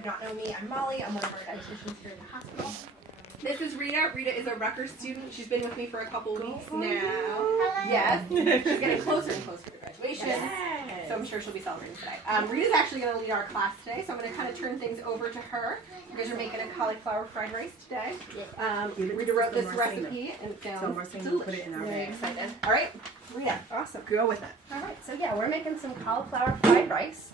do not know me, I'm Molly. I'm one of our dietitians here in the hospital. This is Rita. Rita is a Rutgers student. She's been with me for a couple weeks now. Hello. Yes. She's getting closer and closer to graduation. Yes. So I'm sure she'll be celebrating today. Rita's actually going to lead our class today, so I'm going to kind of turn things over to her. You guys are making a cauliflower fried rice today. Rita wrote this recipe and it sounds delicious. Put it in our Very bag. excited. All right, Rita. Awesome. Go with it. All right, so yeah, we're making some cauliflower fried rice.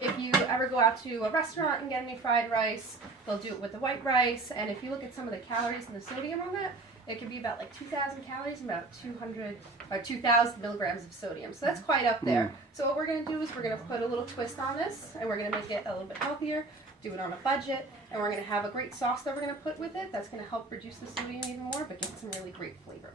If you ever go out to a restaurant and get any fried rice, they'll do it with the white rice. And if you look at some of the calories and the sodium on that, it can be about like 2,000 calories and about 2,000 milligrams of sodium. So that's quite up there. So what we're going to do is we're going to put a little twist on this, and we're going to make it a little bit healthier, do it on a budget, and we're going to have a great sauce that we're going to put with it that's going to help reduce the sodium even more, but get some really great flavor.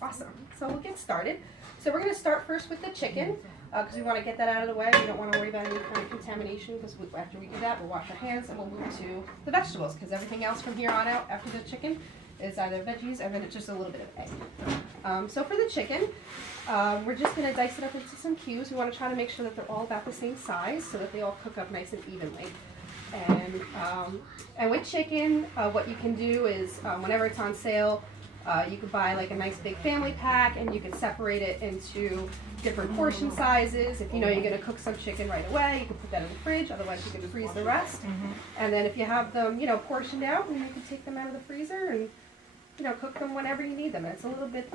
Awesome. So we'll get started. So we're going to start first with the chicken, because we want to get that out of the way. We don't want to worry about any kind of contamination, because after we do that, we'll wash our hands and we'll move to the vegetables, because everything else from here on out after the chicken is either veggies and then it's just a little bit of egg. So for the chicken, we're just going to dice it up into some cubes. We want to try to make sure that they're all about the same size so that they all cook up nice and evenly. And with chicken, what you can do is whenever it's on sale, you could buy like a nice big family pack, and you can separate it into different portion sizes. If you know you're going to cook some chicken right away, you can put that in the fridge. Otherwise, you can freeze the rest. And then if you have them, portioned out, then you can take them out of the freezer and cook them whenever you need them. And it's a little bit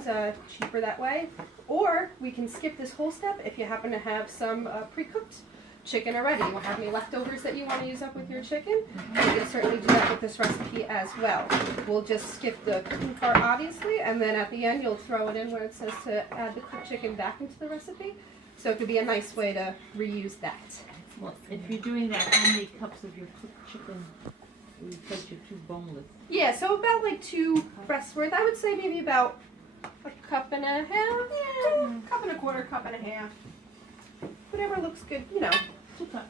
cheaper that way. Or we can skip this whole step if you happen to have some pre-cooked chicken already. You don't have any leftovers that you want to use up with your chicken, you can certainly do that with this recipe as well. We'll just skip the cooking part, obviously, and then at the end you'll throw it in where it says to add the cooked chicken back into the recipe. So it could be a nice way to reuse that. Well, if you're doing that, how many cups of your cooked chicken will you put your 2 boneless? Yeah, so about like 2 breasts worth. I would say maybe about a cup and a half. Yeah, cup and a quarter, cup and a half. Whatever looks good, 2 cups.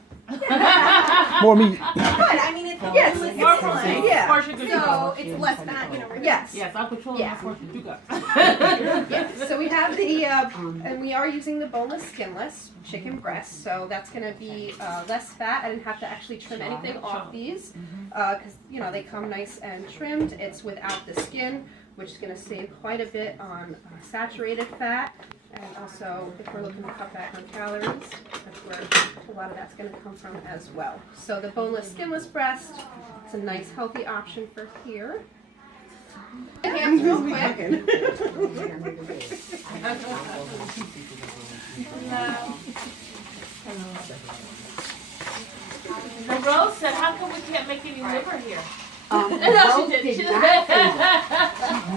More meat. Good. I mean, it's fine. Yeah. Portion to 2 So cups. it's less than Yes. Yes, I'll control my portion 2 cups. Yeah. So we have the and we are using the boneless, skinless chicken breast. So that's going to be less fat. I didn't have to actually trim anything off these because they come nice and trimmed. It's without the skin, which is going to save quite a bit on saturated fat. And also, if we're looking to cut back on calories, that's where a lot of that's going to come from as well. So the boneless, skinless breast is a nice, healthy option for here. Hands real quick. Well, Rose said, how come we can't make any liver here?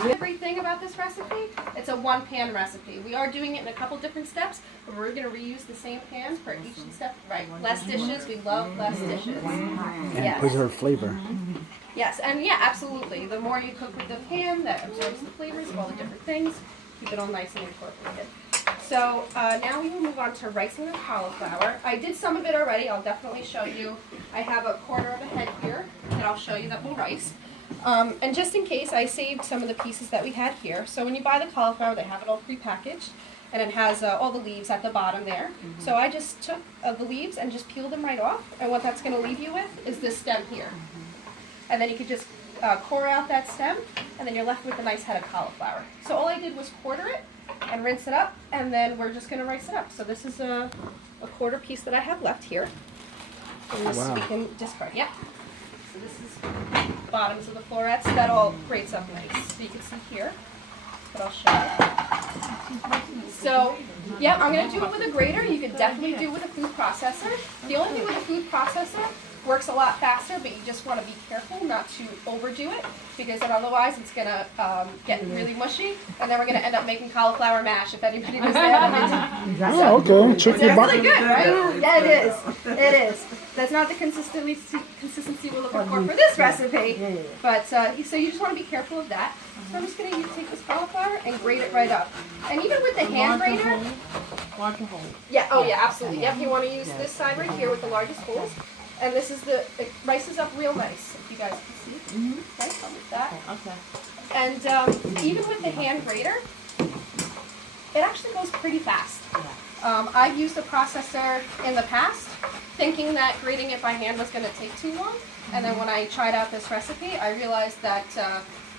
Everything about this recipe, it's a 1-pan recipe. We are doing it in a couple different steps, but we're going to reuse the same pans for each step. Right, less dishes. We love less dishes. And preserve flavor. Yes, and yeah, absolutely. The more you cook with the pan, that absorbs the flavors of all the different things. Keep it all nice and incorporated. So now we will move on to ricing the cauliflower. I did some of it already. I'll definitely show you. I have a quarter of a head here that I'll show you that we'll rice. And just in case, I saved some of the pieces that we had here. So when you buy the cauliflower, they have it all prepackaged, and it has all the leaves at the bottom there. So I just took the leaves and just peeled them right off. And what that's going to leave you with is this stem here. And then you could just core out that stem, and then you're left with a nice head of cauliflower. So all I did was quarter it and rinse it up, and then we're just going to rice it up. So this is a quarter piece that I have left here. And this we can discard. Yeah. So this is bottoms of the florets. That all grates up nice. So you can see here. But I'll show you. So, yeah, I'm going to do it with a grater. You could definitely do it with a food processor. The only thing with a food processor, works a lot faster, but you just want to be careful not to overdo it, because then otherwise it's going to get really mushy, and then we're going to end up making cauliflower mash if anybody was there. Oh, okay. Check your It's box. really good, right? Yeah, it is. It is. That's not the consistency we're looking for this recipe, but so you just want to be careful of that. So I'm just going to take this cauliflower and grate it right up. And even with the hand grater, Larger hole. yeah, oh yeah, absolutely. Yep, you want to use this side right here with the largest holes. And this is it rices up real nice, if you guys can see. Okay, I'll move that. Okay. And even with the hand grater, it actually goes pretty fast. I've used a processor in the past, thinking that grating it by hand was going to take too long. And then when I tried out this recipe, I realized that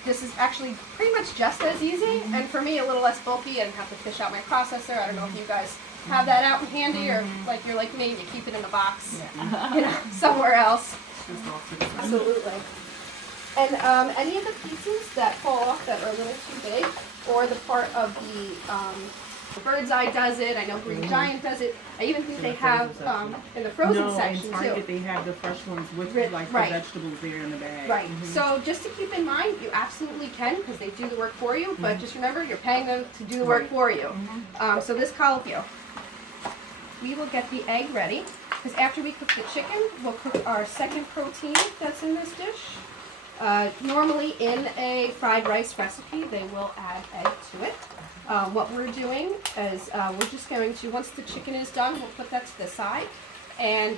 this is actually pretty much just as easy, and for me a little less bulky. I didn't have to fish out my processor. I don't know if you guys have that out handy, or like you're like me, you keep it in a box, you know, somewhere else. Absolutely. And any of the pieces that fall off that are a little too big, or the part of the bird's eye does it. I know Green Giant does it. I even think they have in the frozen section in Target too. they have the fresh ones with like Right. the vegetables there in the bag. Right. So just to keep in mind, you absolutely can, because they do the work for you. But just remember, you're paying them to do the work for you. So this cauliflower, we will get the egg ready, because after we cook the chicken, we'll cook our second protein that's in this dish. Normally in a fried rice recipe, they will add egg to it. What we're doing is we're just going to, once the chicken is done, we'll put that to the side, and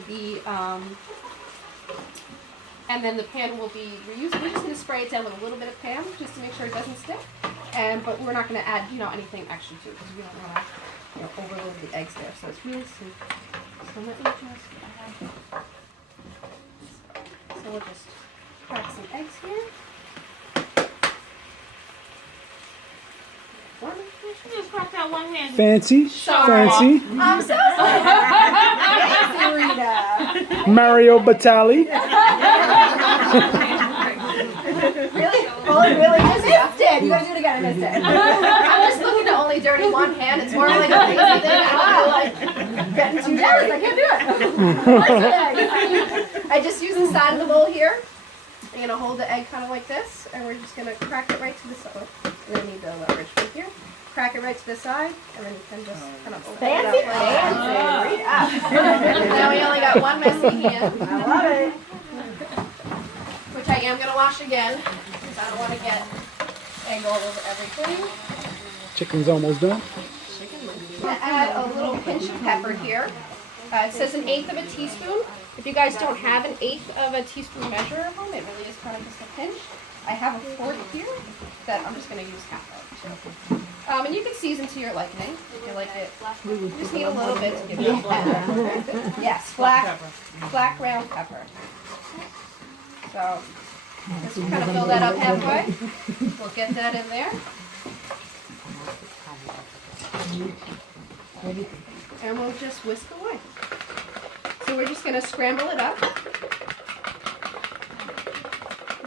then the pan will be reused. We're just going to spray it down with a little bit of Pam just to make sure it doesn't stick. But we're not going to add, anything extra to it, because we don't want to, overload the eggs there. So it's really simple. So let me just add. So we'll just crack some eggs here. You just cracked out one hand. Fancy. Fancy. I'm so sorry. Thanks, Rita. Mario Batali. Really? Well, it really is. Missed it. You gotta do it again. I missed it. I'm just looking to only dirty one hand. It's more like a crazy thing. I'm like getting too jealous. I can't do it. I just use the side of the bowl here. I'm gonna hold the egg kind of like this, and we're just gonna crack it right to the side. And then need the leverage from here. Crack it right to the side, and then you can just kind of open it up like that. Now we only got one messy hand. I love it. Which I am gonna wash again, because I don't want to get egg all over everything. Chicken's almost done. I'm gonna add a little pinch of pepper here. It says 1/8 of a teaspoon. If you guys don't have 1/8 of a teaspoon measure at home, it really is kind of just a pinch. I have a fork here that I'm just going to use half of. And you can season to your liking if you like it. You just need a little bit to give it a flavor. Yes, black ground pepper. So just kind of fill that up halfway. We'll get that in there. And we'll just whisk away. So we're just going to scramble it up.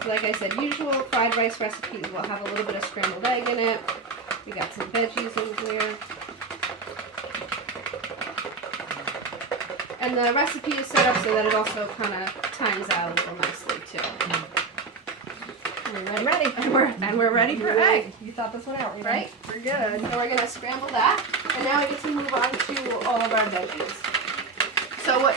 Like I said, usual fried rice recipes will have a little bit of scrambled egg in it. We got some veggies in here. And the recipe is set up so that it also kind of times out a little nicely too. We're ready. And we're ready for egg. You thought this one out, Right? We're good. So we're going to scramble that. And now we get to move on to all of our veggies. So what,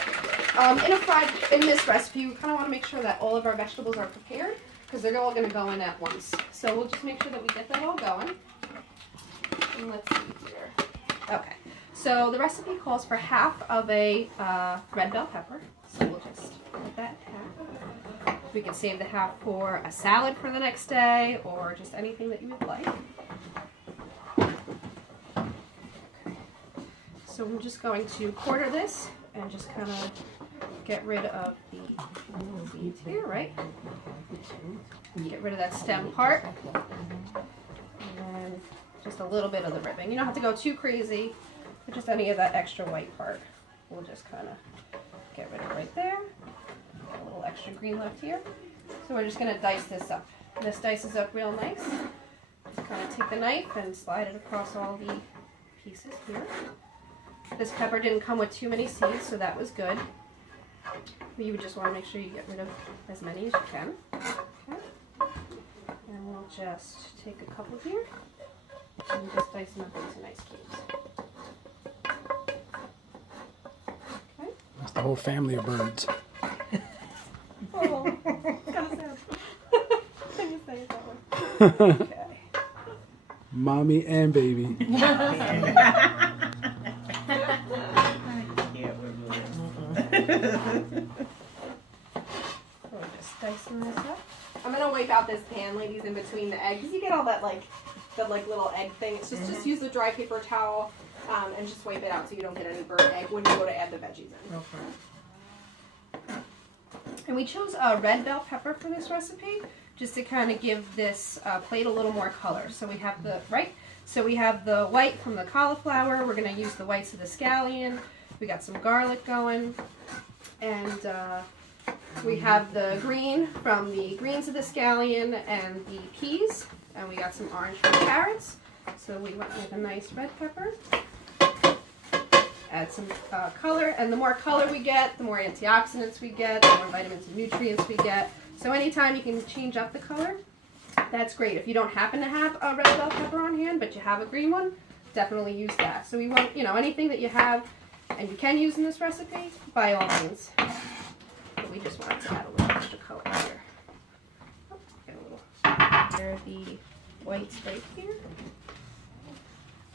in this recipe, we kind of want to make sure that all of our vegetables are prepared, because they're all going to go in at once. So we'll just make sure that we get that all going. And let's see here. Okay. So the recipe calls for half of a red bell pepper. So we'll just put that half. We can save the half for a salad for the next day, or just anything that you would like. Okay. So I'm just going to quarter this and just kind of get rid of the seeds here, right? Get rid of that stem part. And then just a little bit of the ribbing. You don't have to go too crazy, but just any of that extra white part. We'll just kind of get rid of right there. A little extra green left here. So we're just going to dice this up. This dices up real nice. Just kind of take the knife and slide it across all the pieces here. This pepper didn't come with too many seeds, so that was good. But you would just want to make sure you get rid of as many as you can. Okay. And we'll just take a couple here and just dice them up into nice cubes. Okay. That's the whole family of birds. Oh, it's kind of sad. Can you say it that way? Okay. Mommy and baby. So we're just dicing this up. I'm gonna wipe out this pan, ladies, in between the eggs. You get all that the little egg thing. It's just use the dry paper towel and just wipe it out so you don't get any burnt egg when you go to add the veggies in. Okay. And we chose red bell pepper for this recipe, just to kind of give this plate a little more color. So we have the white from the cauliflower. We're going to use the whites of the scallion. We got some garlic going, and we have the green from the greens of the scallion and the peas, and we got some orange from the carrots. So we went with a nice red pepper. Add some color, and the more color we get, the more antioxidants we get, the more vitamins and nutrients we get. So anytime you can change up the color, that's great. If you don't happen to have a red bell pepper on hand, but you have a green one, definitely use that. So we want, anything that you have and you can use in this recipe, by all means. But we just wanted to add a little extra color here. Oh, get a little. There are the whites right here.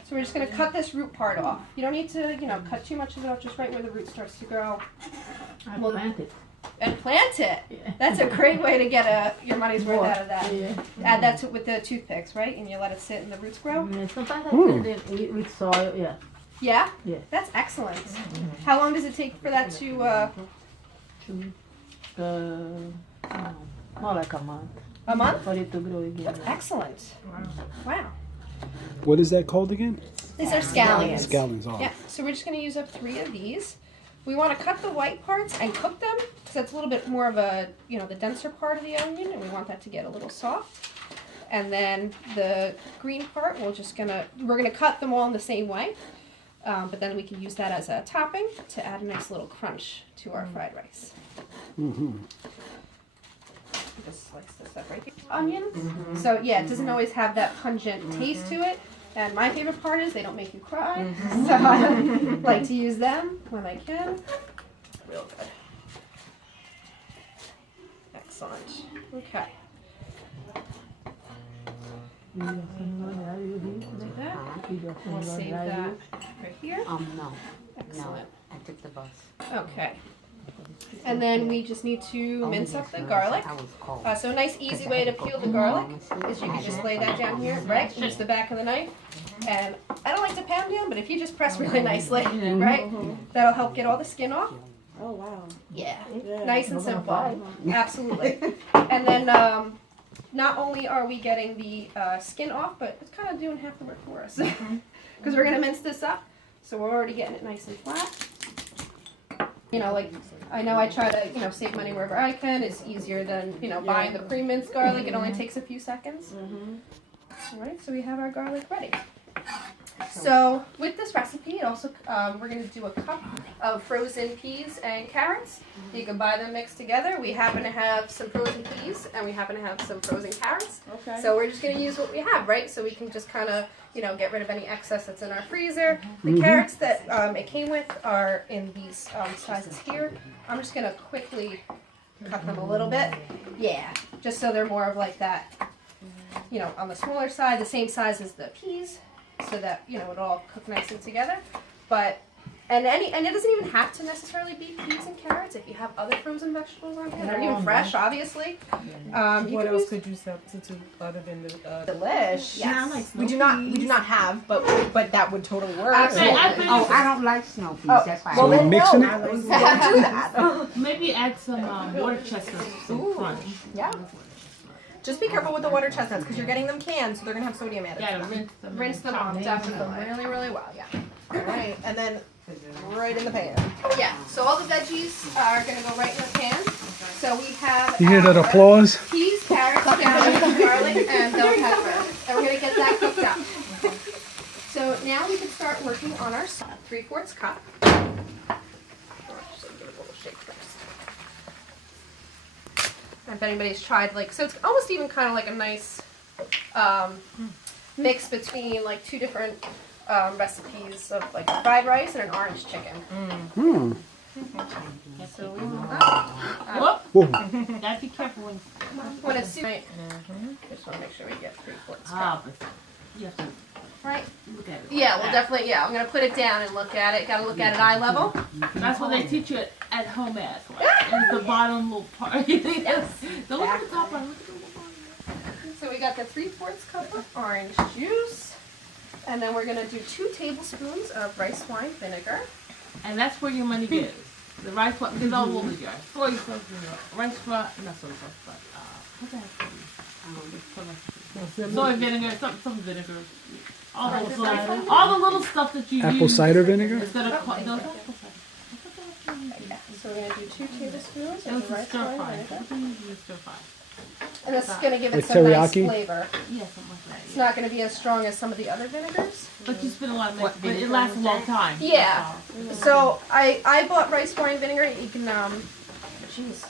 So we're just going to cut this root part off. You don't need to, cut too much of it off, just right where the root starts to grow. I planted. And plant it. Yeah. That's a great way to get your money's worth out of that. Yeah. Add that with the toothpicks, right? And you let it sit and the roots grow. Yeah, sometimes I put it with soil. Yeah. Yeah? Yeah. That's excellent. How long does it take for that to, more like a month. a month? For it to grow again. That's excellent. Wow. What is that called again? These are scallions. Scallions. Oh. Yeah, so we're just going to use up 3 of these. We want to cut the white parts and cook them because that's a little bit more of a, the denser part of the onion, and we want that to get a little soft. And then the green part, we're gonna cut them all in the same way, but then we can use that as a topping to add a nice little crunch to our fried rice. Mm-hmm. Just slice this up right here. Onions. So yeah, it doesn't always have that pungent taste to it. And my favorite part is they don't make you cry. So I like to use them when I can. Real good. Excellent. Okay. Like that. We'll save that right here. No. Excellent. I took the bus. Okay. And then we just need to mince up the garlic. I was cold. So a nice easy way to peel the garlic is you can just lay that down here, right? Just the back of the knife. And I don't like to pound down, but if you just press really nicely, right? That'll help get all the skin off. Oh, wow. Yeah. Yeah. Nice and simple. Absolutely. And then not only are we getting the skin off, but it's kind of doing half the work for us. Because we're going to mince this up. So we're already getting it nice and flat. I know I try to, save money wherever I can. It's easier than, buying the pre-minced garlic. It only takes a few seconds. All right, so we have our garlic ready. So with this recipe, it also we're going to do a cup of frozen peas and carrots. You can buy them mixed together. We happen to have some frozen peas and we happen to have some frozen carrots. Okay. So we're just going to use what we have, right? So we can just kind of, get rid of any excess that's in our freezer. The carrots that it came with are in these sizes here. I'm just going to quickly cut them a little bit. Yeah, just so they're more of like that, on the smaller side, the same size as the peas, so that, it'll all cook nicely together. But, and it doesn't even have to necessarily be peas and carrots if you have other frozen vegetables on hand, or even fresh, obviously. What else could you substitute other than the? Delish. Yes. We do not have, but that would totally work. Absolutely. Oh, I don't like snow peas. Oh, That's why. So we're mixing it? Don't do that. Maybe add some water chestnuts, some crunch. Yeah. Just be careful with the water chestnuts because you're getting them canned, so they're gonna have sodium added. Yeah, to them. Rinse them off, definitely. Really, really well. Yeah. All right, and then right in the pan. Yeah, so all the veggies are going to go right in the pan. So we have You hear that our applause? peas, carrots, scallions, garlic, and bell pepper. And we're going to get that cooked up. So now we can start working on our 3/4 cup. Just give it a little shake first. If anybody's tried, so it's almost even kind of like a nice mix between two different recipes of fried rice and an orange chicken. Hmm. So we move that. Whoop! Whoa. Gotta be careful when Just want to make sure we get 3/4 cup. but you have to Right? look at it. Yeah, we'll definitely. Yeah, I'm gonna put it down and look at it. Got to look at it eye level. That's what they teach you at home at. It's the bottom little part. Don't look at the top part. Look at the little bottom. So we got the 3/4 cup of orange juice, and then we're gonna do 2 tablespoons of rice wine vinegar. And that's where your money goes. The rice wine, because all over your soy sauce, rice wine, not soy sauce, but what the heck? Soy vinegar, some vinegar. All the little stuff that you use. Apple cider vinegar? Instead of Oh, no, okay. So we're gonna do 2 tablespoons it of was the a rice stir wine fry. vinegar. What do you use stir fry? And this is gonna give it Like some nice teriyaki? flavor. Yeah, something like that. It's Yeah. not gonna be as strong as some of the other vinegars. But you spend a lot of money, but it lasts a long time. Yeah. So I bought rice wine vinegar. You can jeez,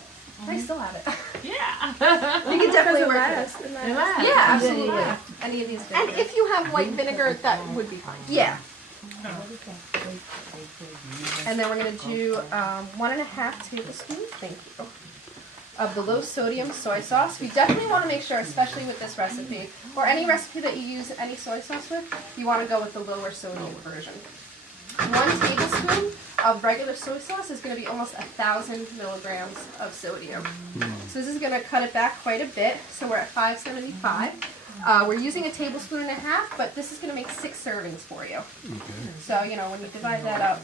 I still have it. Yeah. You can definitely work last. with it. It lasts. Yeah, absolutely. Any of these And vinegars. if you have white vinegar, that would be fine. Yeah. And then we're gonna do 1.5 tablespoons. Thank you. Of the low sodium soy sauce. We definitely want to make sure, especially with this recipe, or any recipe that you use any soy sauce with, you want to go with the lower sodium version. 1 tablespoon of regular soy sauce is going to be almost 1,000 milligrams of sodium. So this is going to cut it back quite a bit. So we're at 575. We're using 1.5 tablespoons, but this is going to make 6 servings for you. So, you know, when you divide that up,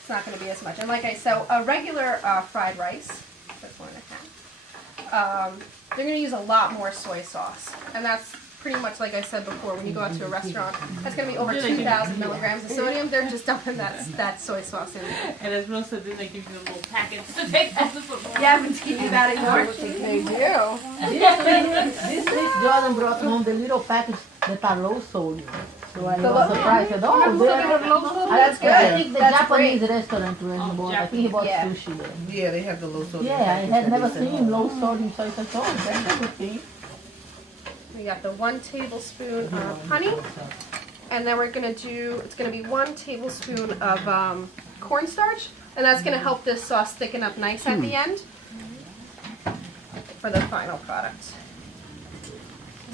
it's not going to be as much. And like I said, a regular fried rice, that's 1.5. They're going to use a lot more soy sauce. And that's pretty much like I said before, when you go out to a restaurant, that's going to be over 2,000 milligrams of sodium. They're just dumping that soy sauce in there. And as Will said, then they give you a little packet to take out the football. Yeah, but to give you that anymore. They do. This week Jordan brought home the little package that are low sodium. So I The was low- surprised. I said, oh, That's good. I think the That's Japanese great. restaurant where he bought. I think he bought Yeah. sushi there. Yeah, they have the low sodium. Yeah, I package had that never they sell. seen low sodium, so I said, oh, that's a good thing. We got the 1 tablespoon of honey. And then we're going to do, it's going to be 1 tablespoon of cornstarch. And that's going to help this sauce thicken up nice at the end for the final product.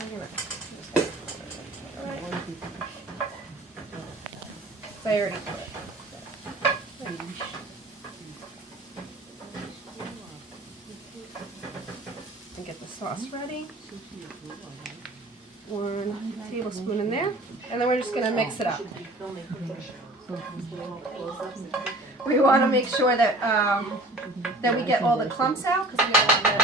I'm gonna just go right. So I already put it. And get the sauce ready. 1 tablespoon in there, and then we're just gonna mix it up. We want to make sure that that we get all the clumps out because we don't want them.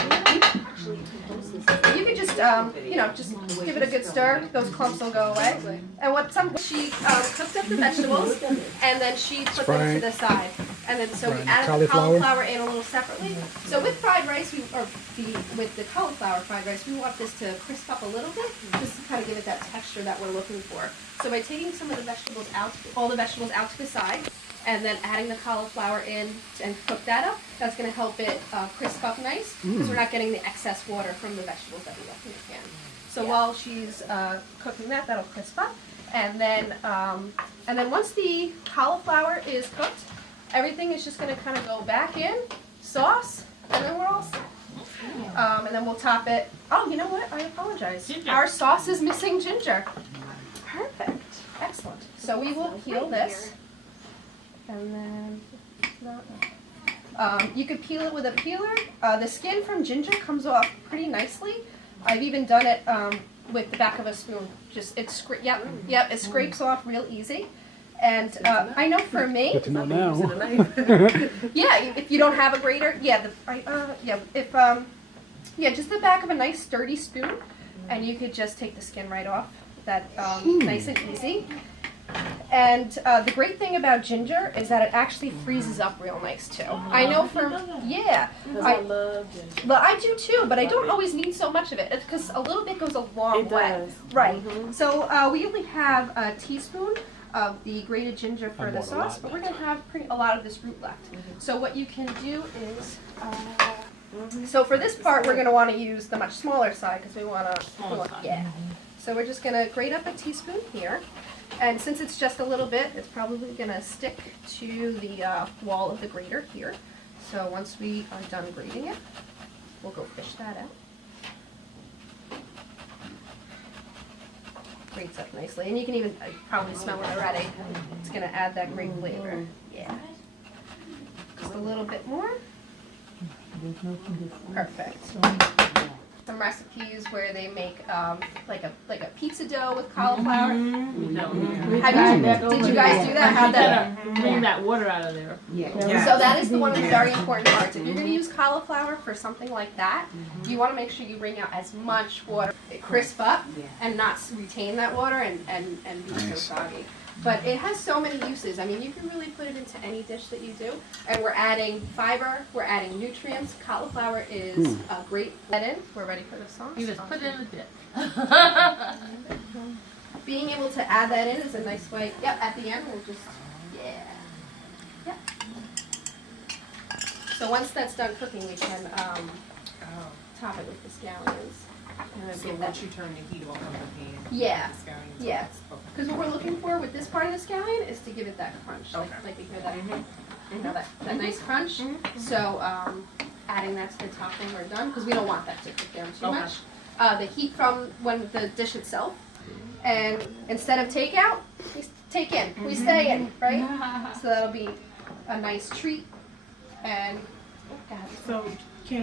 You can just you know, just give it a good stir. Those clumps will go away. And she cooked up the vegetables and then she put them to the side. And then so we Right, added the cauliflower? cauliflower in a little separately. So with fried rice, with the cauliflower fried rice, we want this to crisp up a little bit, just to kind of give it that texture that we're looking for. So by taking some of the vegetables out, all the vegetables out to the side, and then adding the cauliflower in and cook that up, that's going to help it crisp up nice, because we're not getting the excess water from the vegetables that we left in the can. So while she's cooking that, that'll crisp up, and then once the cauliflower is cooked, everything is just going to kind of go back in, sauce, and then we're all set. And then we'll top it. Oh, you know what? I apologize. Ginger. Our sauce is missing ginger. Perfect. Excellent. So we will peel this. And then, you could peel it with a peeler. The skin from ginger comes off pretty nicely. I've even done it with the back of a spoon. Just it scrapes off real easy. And I know for me, Good to know now. yeah, if you don't have a grater, just the back of a nice sturdy spoon, and you could just take the skin right off. That nice and easy. And the great thing about ginger is that it actually freezes up real nice too. I know I love ginger. well, I do too, but I don't always need so much of it. It's because a little bit goes a long It way. does. Right. So we only have a teaspoon of the grated ginger for I the bought a sauce, lot. but we're going to have a lot of this root left. So what you can do is, so for this part, we're going to want to use the much smaller side because we want to, yeah. So we're just going to grate up a teaspoon here. And since it's just a little bit, it's probably going to stick to the wall of the grater here. So once we are done grating it, we'll go fish that out. Grates up nicely. And you can even probably smell it already. It's going to add that great flavor. Yeah. Just a little bit more. Perfect. So I'm some recipes where they make like a pizza dough with cauliflower. Did you guys do that? You Have that? gotta bring that water out of there. So that is one of the very important parts. If you're going to use cauliflower for something like that, you want to make sure you bring out as much water, crisp up, and not retain that water and be so soggy. But it has so many uses. I mean, you can really put it into any dish that you do. And we're adding fiber, we're adding nutrients. Cauliflower is a great let in. We're ready for the sauce. You just put it in the dip. Being able to add that in is a nice way. Yep, at the end we'll just, Yep. So once that's done cooking, we can top it with the scallions. And then So give once that, you turn the heat off on the pan, Yeah. the scallions Yeah. okay. Because what we're looking for with this part of the scallion is to give it that crunch. Okay. Like you hear that, you know, that nice crunch. So adding that to the top when we're done, because we don't want that to cook down too Okay. much. The heat from when the dish itself, and instead of takeout, we take in, we stay in, right? So that'll be a nice treat. And So do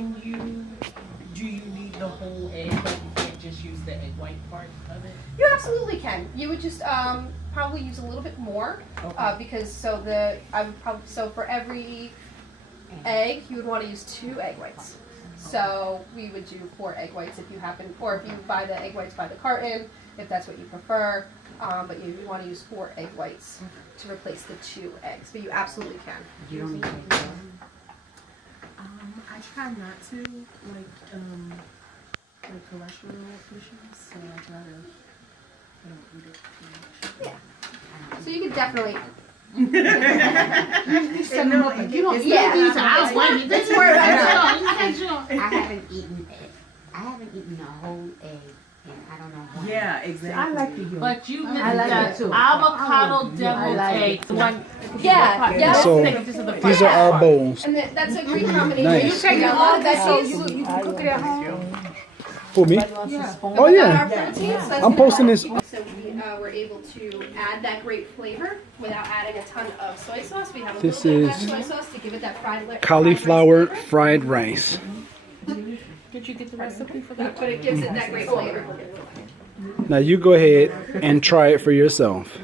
you need the whole egg? Like you can't just use the egg white part of it? you absolutely can. You would just probably use a little bit more because so for every egg you would want to use 2 egg whites. So we would do 4 egg whites if you happen, or if you buy the egg whites by the carton, if that's what you prefer. But you want to use 4 egg whites to replace the 2 eggs. But you absolutely can. You don't need I try not to, like cholesterol issues, so I try to don't eat it too much. Yeah. So you could definitely. You don't Yeah. These are out. Wait, this is more about I haven't eaten a whole egg in I don't know what. Yeah, exactly. I like the yolk. But you missed I like that it too. avocado I deviled like egg. it. The one. Yeah. So, these are our bowls. And that's a great combination. Nice. You take a lot of veggies. You can cook it at home. For me? Yeah. Oh yeah. Our protein, so that's I'm posting this. So we were able to add that great flavor without adding a ton of soy sauce. We have a This little bit is of that soy sauce to give it that fried Cauliflower fried rice fried rice. Did you get the recipe for flavor. But it gives it that great flavor. Now you go ahead and try it for yourself.